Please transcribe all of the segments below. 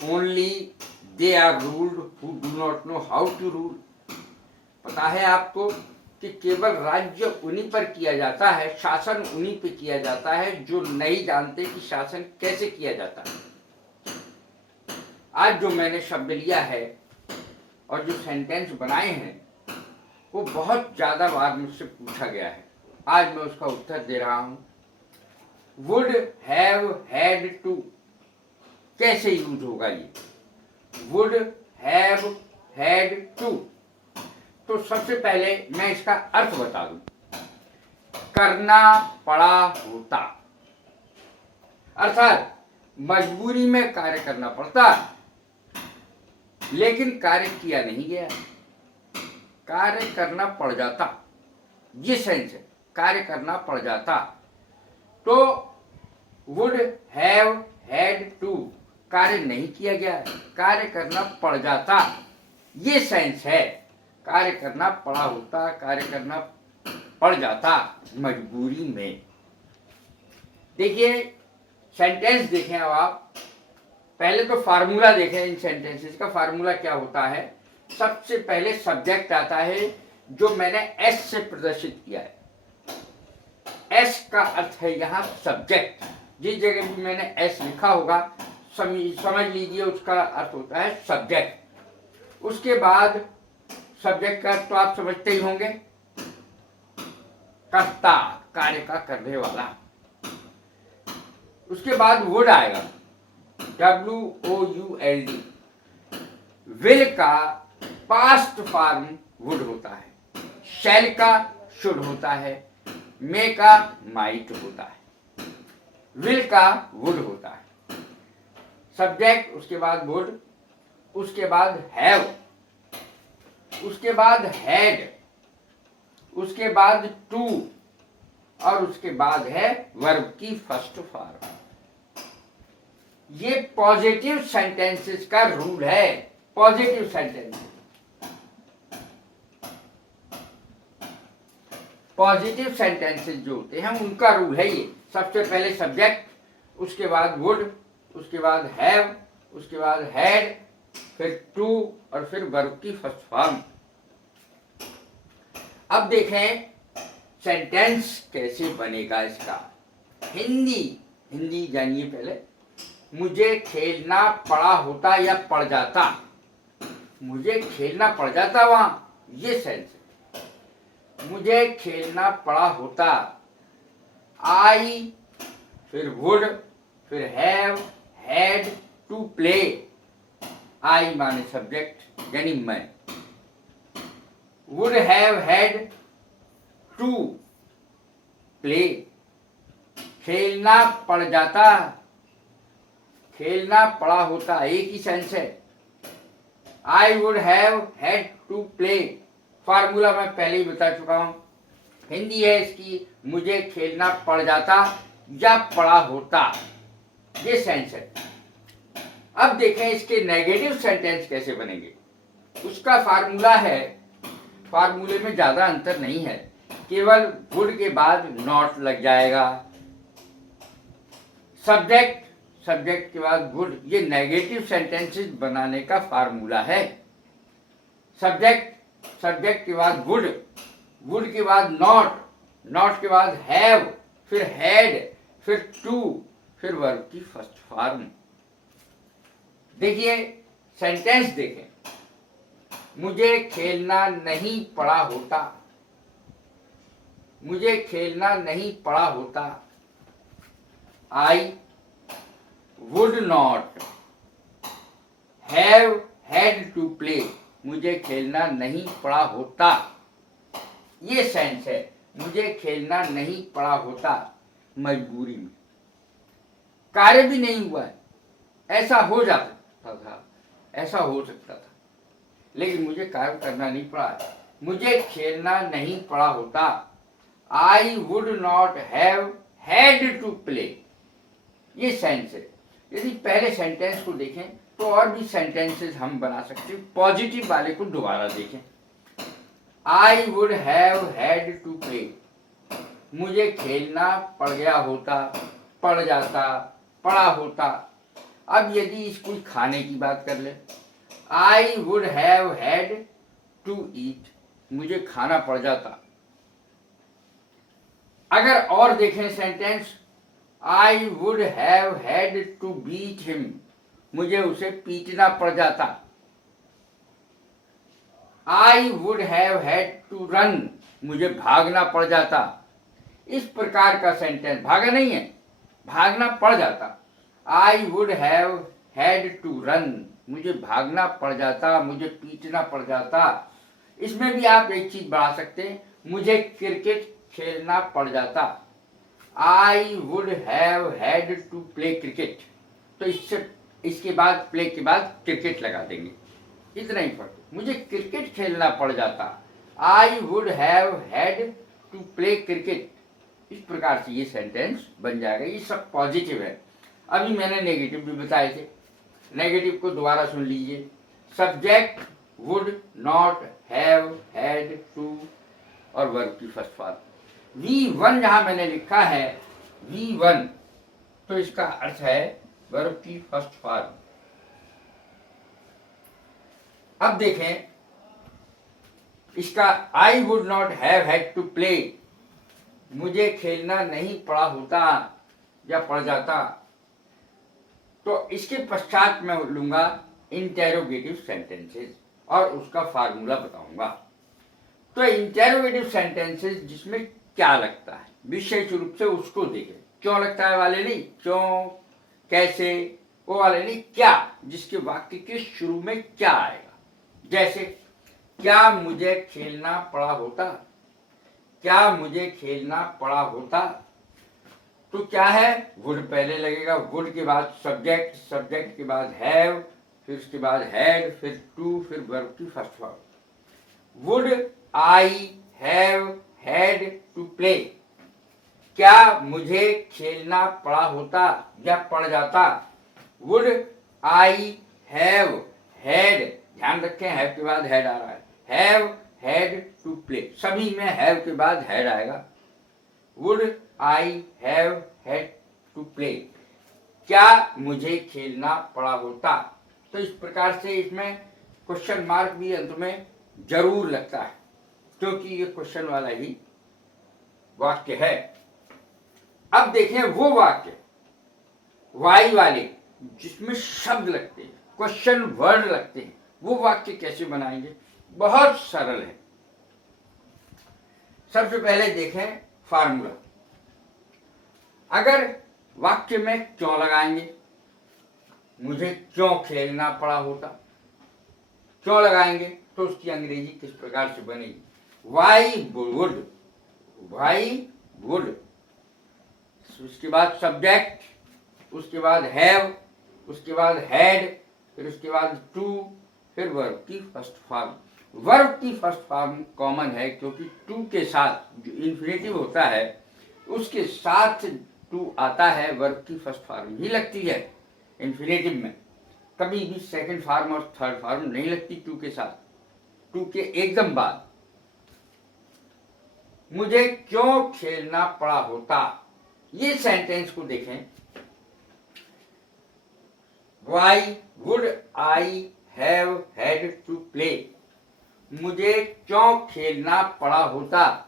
Only they are ruled who do not know how to rule. पता है आपको कि केवल राज्य उन्हीं पर किया जाता है, शासन उन्हीं पे किया जाता है जो नहीं जानते कि शासन कैसे किया जाता है। आज जो मैंने शब्द लिया है और जो सेंटेंस बनाए हैं वो बहुत ज्यादा बार मुझसे पूछा गया है। आज मैं उसका उत्तर दे रहा हूं। वुड हैव हैड टू कैसे यूज होगा ये? Would have had to. तो सबसे पहले मैं इसका अर्थ बता दूं। करना पड़ा होता, अर्थात मजबूरी में कार्य करना पड़ता, लेकिन कार्य किया नहीं गया, कार्य करना पड़ जाता, ये सेंस है, कार्य करना पड़ जाता। तो वुड हैव हैड टू, कार्य नहीं किया गया, कार्य करना पड़ जाता, ये सेंस है। कार्य करना पड़ा होता, कार्य करना पड़ जाता मजबूरी में। देखिए सेंटेंस देखें अब आप। पहले तो फार्मूला देखें इन सेंटेंसेस का। फार्मूला क्या होता है? सबसे पहले सब्जेक्ट आता है जो मैंने एस से प्रदर्शित किया है। एस का अर्थ है यहाँ सब्जेक्ट। जिस जगह भी मैंने एस लिखा होगा समझ लीजिए उसका अर्थ होता है सब्जेक्ट। उसके बाद सब्जेक्ट का तो आप समझते ही होंगे, कर्ता, कार्य का करने वाला। उसके बाद वुड आएगा, WOULD। विल का पास्ट फॉर्म वुड होता है, शैल का शुड होता है, मे का माइट होता है, विल का वुड होता है। सब्जेक्ट, उसके बाद वुड, उसके बाद हैव, उसके बाद हैड, उसके बाद टू, और उसके बाद है वर्ब की फर्स्ट फॉर्म। ये पॉजिटिव सेंटेंसेस का रूल है। पॉजिटिव सेंटेंसेस, पॉजिटिव सेंटेंसेस जो होते हैं उनका रूल है ये। सबसे पहले सब्जेक्ट, उसके बाद वुड, उसके बाद हैव, उसके बाद हैड, फिर टू, और फिर वर्ब की फर्स्ट फॉर्म। अब देखें सेंटेंस कैसे बनेगा इसका। हिंदी जानिए पहले। मुझे खेलना पड़ा होता या पड़ जाता, मुझे खेलना पड़ जाता वहां, ये सेंस है। मुझे खेलना पड़ा होता, आई, फिर वुड, फिर have, had to play. I माने सब्जेक्ट यानी मैं। Would have had to play, खेलना पड़ जाता, खेलना पड़ा होता, एक ही सेंस है। I would have had to play, formula मैं पहले ही बता चुका हूं। हिंदी है इसकी, मुझे खेलना पड़ जाता या पड़ा होता, ये सेंस है। अब देखें इसके नेगेटिव सेंटेंस कैसे बनेंगे। उसका फार्मूला है, फार्मूले में ज्यादा अंतर नहीं है, केवल वुड के बाद नॉट लग जाएगा। सब्जेक्ट, सब्जेक्ट के बाद वुड, ये नेगेटिव सेंटेंसेस बनाने का फार्मूला है। सब्जेक्ट, सब्जेक्ट के बाद वुड, वुड के बाद नॉट, नॉट के बाद हैव, फिर हैड, फिर टू, फिर वर्ब की फर्स्ट फॉर्म। देखिए सेंटेंस देखें। मुझे खेलना नहीं पड़ा होता, मुझे खेलना नहीं पड़ा होता, I would not have had to play, मुझे खेलना नहीं पड़ा होता, ये सेंस है। मुझे खेलना नहीं पड़ा होता मजबूरी में, कार्य भी नहीं हुआ है, ऐसा हो जाता था, ऐसा हो सकता था, लेकिन मुझे कार्य करना नहीं पड़ा। मुझे खेलना नहीं पड़ा होता, I would not have had to play, ये सेंस है। यदि पहले सेंटेंस को देखें तो और भी सेंटेंसेस हम बना सकते हैं। पॉजिटिव वाले को दोबारा देखें। I would have had to play, मुझे खेलना पड़ गया होता, पड़ जाता, पड़ा होता। अब यदि इसको खाने की बात कर ले, I would have had to eat, मुझे खाना पड़ जाता। अगर और देखें sentence, I would have had to beat him, मुझे उसे पीटना पड़ जाता। I would have had to run, मुझे भागना पड़ जाता। इस प्रकार का सेंटेंस, भागा नहीं है, भागना पड़ जाता। I would have had to run, मुझे भागना पड़ जाता, मुझे पीटना पड़ जाता। इसमें भी आप एक चीज बढ़ा सकते हैं, मुझे क्रिकेट खेलना पड़ जाता। I would have had to play cricket, तो इसके बाद प्ले के बाद क्रिकेट लगा देंगे, इतना ही फर्क। मुझे क्रिकेट खेलना पड़ जाता, I would have had to play cricket. इस प्रकार से ये सेंटेंस बन जाएगा। ये सब पॉजिटिव है। अभी मैंने नेगेटिव भी बताए थे, नेगेटिव को दोबारा सुन लीजिए। Subject would not have had to और वर्ब की फर्स्ट फॉर्म। V1 जहां मैंने लिखा है V1, तो इसका अर्थ है वर्ब की फर्स्ट फॉर्म। अब देखें इसका I would not have had to play, मुझे खेलना नहीं पड़ा होता या पड़ जाता। तो इसके पश्चात मैं लूंगा इंटेरोगेटिव सेंटेंसेस और उसका फार्मूला बताऊंगा। तो इंटेरोगेटिव सेंटेंसेस जिसमें क्या लगता है, विशेष रूप से उसको देखें। क्यों लगता है वाले नहीं, क्यों, कैसे, वो वाले नहीं, क्या, जिसके वाक्य के शुरू में क्या आएगा। जैसे क्या मुझे खेलना पड़ा होता, क्या मुझे खेलना पड़ा होता, तो क्या है, वुड पहले लगेगा, वुड के बाद सब्जेक्ट, सब्जेक्ट के बाद हैव, फिर उसके बाद हैड, फिर टू, फिर वर्ब की first form. Would I have had to play, क्या मुझे खेलना पड़ा होता या पड़ जाता। वुड आई हैव हैड, ध्यान रखें हैव के बाद हैड आ रहा है, हैव हैड टू प्ले, सभी में हैव के बाद हैड आएगा। Would I have had to play, क्या मुझे खेलना पड़ा होता। तो इस प्रकार से इसमें क्वेश्चन मार्क भी अंत में जरूर लगता है, क्योंकि ये क्वेश्चन वाला ही वाक्य है। अब देखें वो वाक्य वाई वाले जिसमें शब्द लगते हैं, क्वेश्चन वर्ड लगते हैं, वो वाक्य कैसे बनाएंगे। बहुत सरल है। सबसे पहले देखें फार्मूला। अगर वाक्य में क्यों लगाएंगे, मुझे क्यों खेलना पड़ा होता, क्यों लगाएंगे, तो उसकी अंग्रेजी किस प्रकार से बनेगी। वाई वुड, वाई वुड, उसके बाद सब्जेक्ट, उसके बाद हैव, उसके बाद हैड, फिर उसके बाद टू, फिर वर्ब की फर्स्ट फॉर्म। वर्ब की फर्स्ट फॉर्म कॉमन है, क्योंकि टू के साथ जो इन्फिनेटिव होता है उसके साथ टू आता है, वर्ब की फर्स्ट फॉर्म ही लगती है इन्फिनेटिव में। कभी भी सेकंड फॉर्म और थर्ड फॉर्म नहीं लगती टू के साथ, टू के एकदम बाद। मुझे क्यों खेलना पड़ा होता, ये सेंटेंस को देखें। Why would I have had to play, मुझे क्यों खेलना पड़ा होता।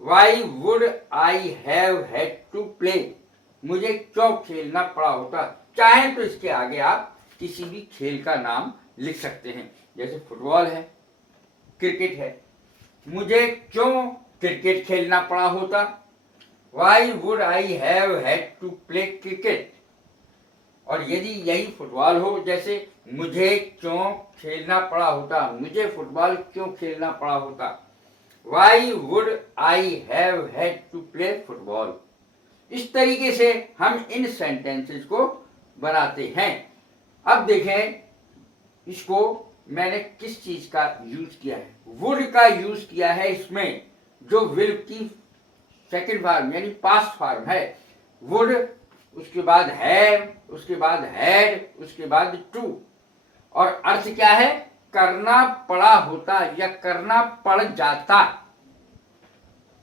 Why would I have had to play, मुझे क्यों खेलना पड़ा होता। चाहे तो इसके आगे आप किसी भी खेल का नाम लिख सकते हैं, जैसे फुटबॉल है, क्रिकेट है, मुझे क्यों क्रिकेट खेलना पड़ा होता। Why would I have had to play cricket. और यदि यही फुटबॉल हो, जैसे मुझे क्यों खेलना पड़ा होता, मुझे फुटबॉल क्यों खेलना पड़ा होता। Why would I have had to play football. इस तरीके से हम इन सेंटेंसेस को बनाते हैं। अब देखें इसको मैंने किस चीज का यूज किया है। वुड का यूज किया है इसमें, जो विल की सेकंड फॉर्म यानी पास्ट फॉर्म है। वुड, उसके बाद हैव, उसके बाद हैड, उसके बाद टू। और अर्थ क्या है, करना पड़ा होता या करना पड़ जाता,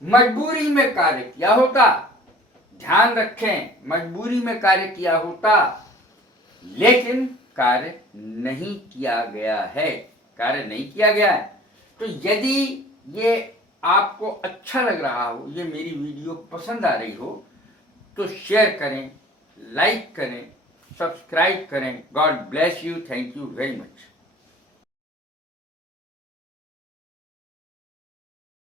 मजबूरी में कार्य किया होता। ध्यान रखें, मजबूरी में कार्य किया होता, लेकिन कार्य नहीं किया गया है, कार्य नहीं किया गया है। तो यदि ये आपको अच्छा लग रहा हो, ये मेरी वीडियो पसंद आ रही हो, तो शेयर करें, लाइक करें, सब्सक्राइब करें। God bless you, thank you very much.